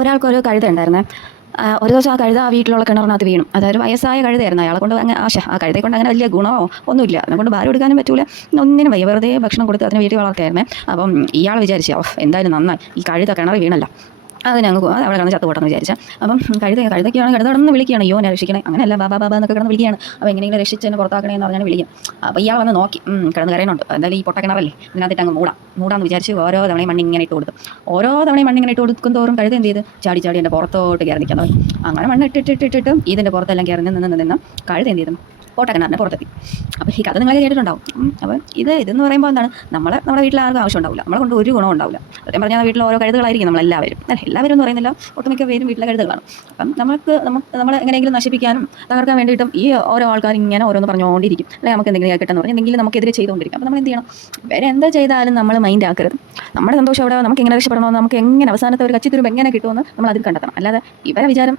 ഒരാൾക്കൊരു കഴുത ഉണ്ടായിരുന്നേ. ഒരു ദിവസം ആ കഴുത ആ വീട്ടിലുള്ള കിണറിനകത്ത് വീണു. അതൊരു വയസ്സായ കഴുതയായിരുന്നു. അയാളെ കൊണ്ട് അങ്ങനെ ആ കഴുതയെ കൊണ്ട് അങ്ങനെ വലിയ ഗുണമോ ഒന്നുമില്ല. അതിനെക്കൊണ്ട് ഭാരം എടുക്കാനും പറ്റൂല, ഒന്നിനും വയ്യ. വെറുതെ ഭക്ഷണം കൊടുത്ത് അതിനെ വീട്ടിൽ വളർത്തിയായിരുന്നേ. അപ്പം ഇയാൾ വിചാരിച്ചോ, എന്തായാലും നന്നായി ഈ കഴുത കിണറി വീണല്ലോ, അതിനങ്ങ് അത് അവിടെ കിടന്ന് ചത്ത് പോട്ടെന്ന് വിചാരിച്ചാൽ. അപ്പം കഴുതയ്ക്കാണ് കഴുത കിടന്ന് വിളിക്കുകയാണ്, അയ്യോ എന്നെ രക്ഷിക്കണേ, അങ്ങനെയല്ല ബാബാ ബാബാ എന്നൊക്കെ കിടന്ന് വിളിക്കുകയാണ്. അപ്പോൾ എങ്ങനെയെങ്കിലും രക്ഷിച്ച് എന്നെ പുറത്താക്കണേ എന്ന് പറഞ്ഞാൽ വിളിക്കും. അപ്പോൾ ഇയാൾ വന്ന് നോക്കി, കിടന്ന് കരയുന്നുണ്ട്. എന്തായാലും ഈ പൊട്ട കിണറല്ലേ, ഇതിനകത്തിട്ട് അങ്ങ് മൂടാന്ന് വിചാരിച്ച് ഓരോ തവണയും മണ്ണ് ഇങ്ങനെ ഇട്ട് കൊടുത്തു. ഓരോ തവണയും മണ്ണിങ്ങനെ ഇട്ട് കൊടുക്കും തോറും കഴുത എന്ത് ചെയ്ത് ചാടി ചാടി എൻ്റെ പുറത്തോട്ട് കയറി നിൽക്കാൻ തുടങ്ങി. അങ്ങനെ മണ്ണ് ഇട്ടിട്ടിട്ടിട്ട് ഇതിൻ്റെ പുറത്തെല്ലാം കയറി നിന്ന് കഴുത എന്ത് ചെയ്തു, കോട്ടക്കിണറിൻ്റെ പുറത്തെത്തി. അപ്പോൾ ഈ കഥ നിങ്ങൾ കേട്ടിട്ടുണ്ടാവും. അപ്പോൾ ഇതെന്ന് പറയുമ്പോൾ എന്താണ്, നമ്മുടെ വീട്ടിൽ ആർക്കും ആവശ്യം ഉണ്ടാവില്ല, നമ്മളെ കൊണ്ട് ഒരു ഗുണം ഉണ്ടാവില്ല. സത്യം പറഞ്ഞാൽ വീട്ടിൽ ഓരോ കഴുതകളായിരിക്കും നമ്മളെല്ലാവരും. അല്ല, എല്ലാവരും എന്ന് പറയുന്നില്ല, ഒട്ടുമിക്ക പേരും വീട്ടിലെ കഴുതകളാണ്. അപ്പം നമ്മൾ എങ്ങനെയെങ്കിലും നശിപ്പിക്കാനും തകർക്കാൻ വേണ്ടിയിട്ടും ഈ ഓരോ ആൾക്കാർ ഇങ്ങനെ ഓരോന്ന് പറഞ്ഞുകൊണ്ടിരിക്കും. അല്ലെങ്കിൽ നമുക്ക് എന്തെങ്കിലും കിട്ടുമെന്ന് പറഞ്ഞ് എന്തെങ്കിലും നമുക്കെതിരെ ചെയ്തുകൊണ്ടിരിക്കും. അപ്പോൾ നമ്മൾ എന്ത് ചെയ്യണം, വേറെ എന്താ ചെയ്താലും നമ്മൾ മൈൻഡ് ആക്കരുത്. നമ്മുടെ സന്തോഷം അവിടെ നമുക്ക് എങ്ങനെ രക്ഷപ്പെടണമെന്ന്, നമുക്ക് എങ്ങനെ അവസാനത്തെ ഒരു കച്ചിത്തുരുമ്പ് എങ്ങനെ കിട്ടുമെന്ന് നമ്മൾ അതിൽ കണ്ടെത്തണം. അല്ലാതെ ഇവരെ വിചാരം